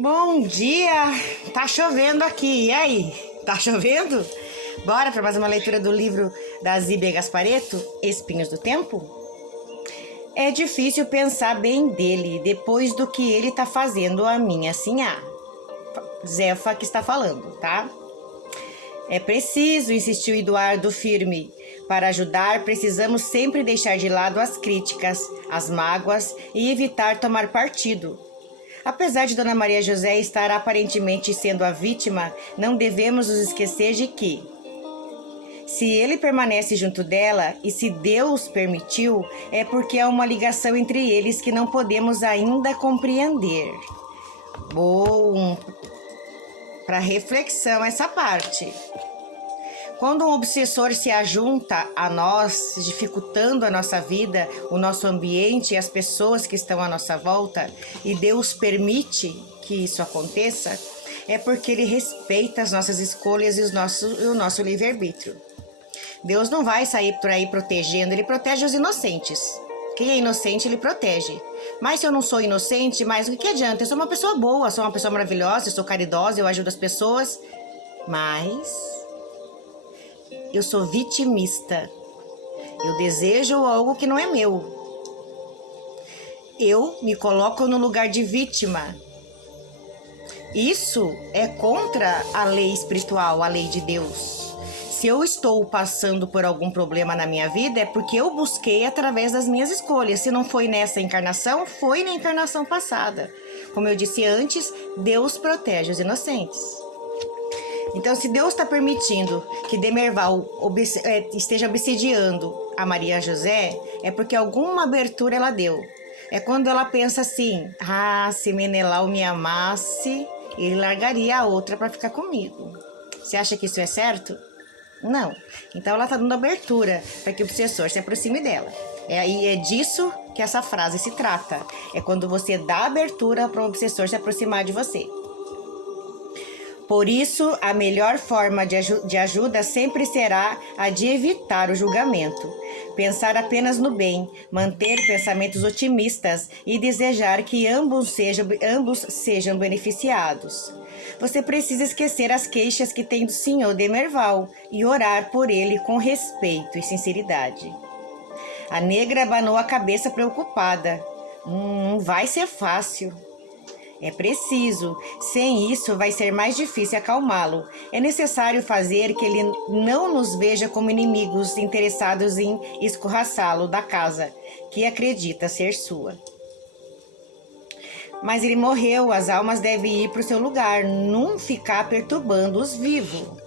Bom dia! Tá chovendo aqui, e aí? Tá chovendo? Bora para mais uma leitura do livro da Zíbia Gasparetto, Espinhos do Tempo? É difícil pensar bem dele depois do que ele tá fazendo a minha sinhá. Zefa que está falando, tá? É preciso, insistiu Eduardo firme. Para ajudar, precisamos sempre deixar de lado as críticas, as mágoas e evitar tomar partido. Apesar de Dona Maria José estar aparentemente sendo a vítima, não devemos nos esquecer de que, se ele permanece junto dela e se Deus permitiu, é porque há uma ligação entre eles que não podemos ainda compreender. Bom, para reflexão essa parte. Quando um obsessor se ajunta a nós, dificultando a nossa vida, o nosso ambiente e as pessoas que estão à nossa volta, e Deus permite que isso aconteça, é porque Ele respeita as nossas escolhas e o nosso livre-arbítrio. Deus não vai sair por aí protegendo, Ele protege os inocentes. Quem é inocente, Ele protege. Mas se eu não sou inocente, mas o que adianta? Eu sou uma pessoa boa, sou uma pessoa maravilhosa, eu sou caridosa, eu ajudo as pessoas, mas eu sou vitimista. Eu desejo algo que não é meu. Eu me coloco no lugar de vítima. Isso é contra a lei espiritual, a lei de Deus. Se eu estou passando por algum problema na minha vida, é porque eu busquei através das minhas escolhas. Se não foi nessa encarnação, foi na encarnação passada. Como eu disse antes, Deus protege os inocentes. Então, se Deus está permitindo que Demerval esteja obsediando a Maria José, é porque alguma abertura ela deu. É quando ela pensa assim, se Menelau me amasse, ele largaria a outra para ficar comigo. Você acha que isso é certo? Não. Então, ela está dando abertura para que o obsessor se aproxime dela. É disso que essa frase se trata. É quando você dá abertura para o obsessor se aproximar de você. Por isso, a melhor forma de ajuda sempre será a de evitar o julgamento, pensar apenas no bem, manter pensamentos otimistas e desejar que ambos sejam beneficiados. Você precisa esquecer as queixas que tem do Sr. Demerval e orar por ele com respeito e sinceridade. A negra abanou a cabeça preocupada. Não vai ser fácil. É preciso. Sem isso, vai ser mais difícil acalmá-lo. É necessário fazer que ele não nos veja como inimigos interessados em escorraçá-lo da casa, que acredita ser sua. Mas ele morreu, as almas devem ir para o seu lugar, não ficar perturbando os vivos.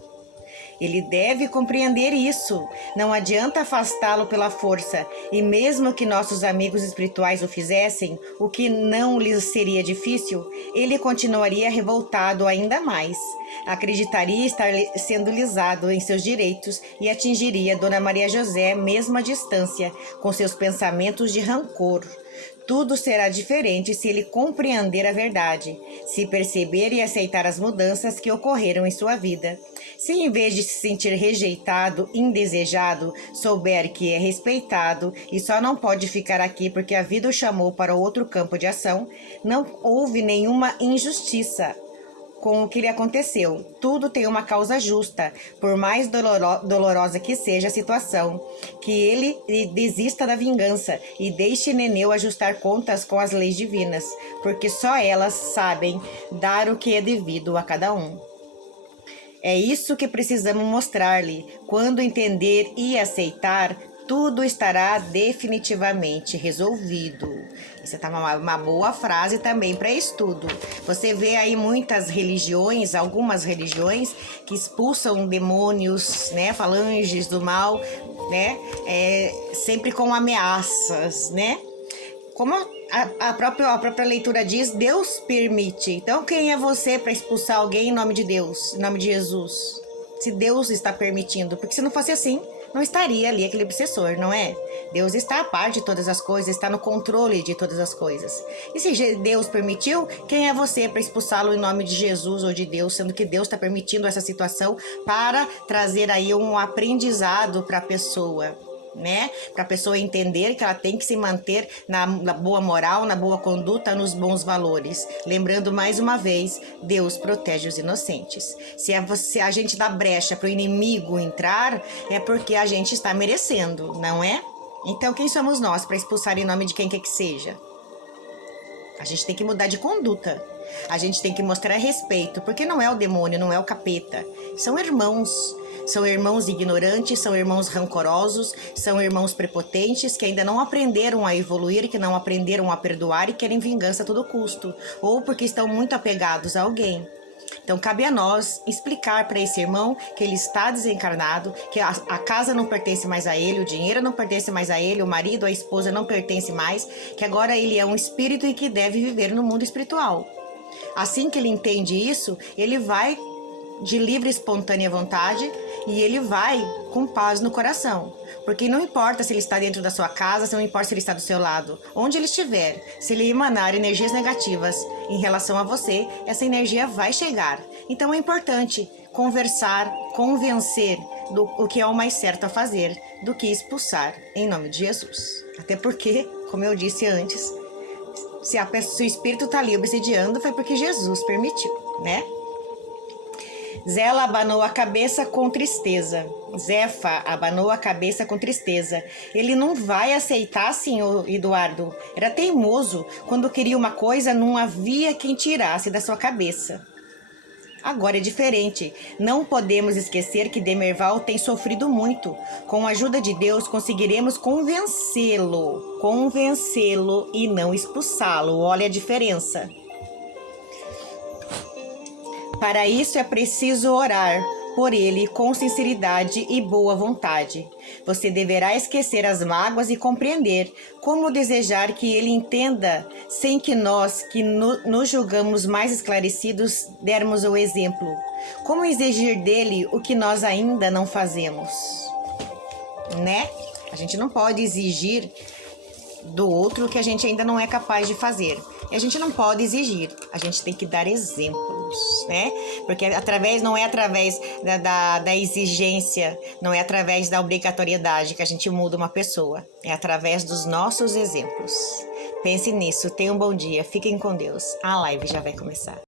Ele deve compreender isso. Não adianta afastá-lo pela força. E mesmo que nossos amigos espirituais o fizessem, o que não lhes seria difícil, ele continuaria revoltado ainda mais. Acreditaria estar sendo lisado em seus direitos e atingiria Dona Maria José mesmo à distância, com seus pensamentos de rancor. Tudo será diferente se ele compreender a verdade, se perceber e aceitar as mudanças que ocorreram em sua vida. Se em vez de se sentir rejeitado, indesejado, souber que é respeitado e só não pode ficar aqui porque a vida o chamou para outro campo de ação, não houve nenhuma injustiça com o que lhe aconteceu. Tudo tem uma causa justa, por mais dolorosa que seja a situação. Que ele desista da vingança e deixe Neneu ajustar contas com as leis divinas, porque só elas sabem dar o que é devido a cada um. É isso que precisamos mostrar-lhe. Quando entender e aceitar, tudo estará definitivamente resolvido. Essa tá uma boa frase também para estudo. Você vê aí muitas religiões, algumas religiões que expulsam demônios, né, falanges do mal, né, sempre com ameaças, né? Como a própria leitura diz, Deus permite. Então, quem é você para expulsar alguém em nome de Deus, em nome de Jesus? Se Deus está permitindo, porque se não fosse assim, não estaria ali aquele obsessor, não é? Deus está a par de todas as coisas, está no controle de todas as coisas. E se Deus permitiu, quem é você para expulsá-lo em nome de Jesus ou de Deus, sendo que Deus está permitindo essa situação para trazer aí um aprendizado para a pessoa? né? Para a pessoa entender que ela tem que se manter na boa moral, na boa conduta, nos bons valores. Lembrando mais uma vez, Deus protege os inocentes. Se a gente dá brecha para o inimigo entrar, é porque a gente está merecendo, não é? Então, quem somos nós para expulsar em nome de quem quer que seja? A gente tem que mudar de conduta. A gente tem que mostrar respeito, porque não é o demônio, não é o capeta. São irmãos. São irmãos ignorantes, são irmãos rancorosos, são irmãos prepotentes que ainda não aprenderam a evoluir, que não aprenderam a perdoar e querem vingança a todo custo. Ou porque estão muito apegados a alguém. Então, cabe a nós explicar para esse irmão que ele está desencarnado, que a casa não pertence mais a ele, o dinheiro não pertence mais a ele, o marido, a esposa não pertence mais, que agora ele é um espírito e que deve viver no mundo espiritual. Assim que ele entende isso, ele vai de livre e espontânea vontade e ele vai com paz no coração. Porque não importa se ele está dentro da sua casa, não importa se ele está do seu lado, onde ele estiver, se ele emanar energias negativas em relação a você, essa energia vai chegar. Então é importante conversar, convencer o que é o mais certo a fazer do que expulsar em nome de Jesus. Até porque, como eu disse antes, se o espírito está ali obsidiando, foi porque Jesus permitiu, né? Zela abanou a cabeça com tristeza. Zefa abanou a cabeça com tristeza. Ele não vai aceitar, senhor Eduardo. Era teimoso. Quando queria uma coisa, não havia quem tirasse da sua cabeça. Agora é diferente. Não podemos esquecer que Demerval tem sofrido muito. Com a ajuda de Deus, conseguiremos convencê-lo. Convencê-lo e não expulsá-lo. Olha a diferença. Para isso é preciso orar por ele com sinceridade e boa vontade. Você deverá esquecer as mágoas e compreender como desejar que ele entenda, sem que nós, que nos julgamos mais esclarecidos, dermos o exemplo. Como exigir dele o que nós ainda não fazemos? Né? A gente não pode exigir do outro o que a gente ainda não é capaz de fazer. E a gente não pode exigir, a gente tem que dar exemplos, né? Porque não é através da exigência, não é através da obrigatoriedade que a gente muda uma pessoa. É através dos nossos exemplos. Pense nisso, tenha um bom dia, fiquem com Deus. A live já vai começar.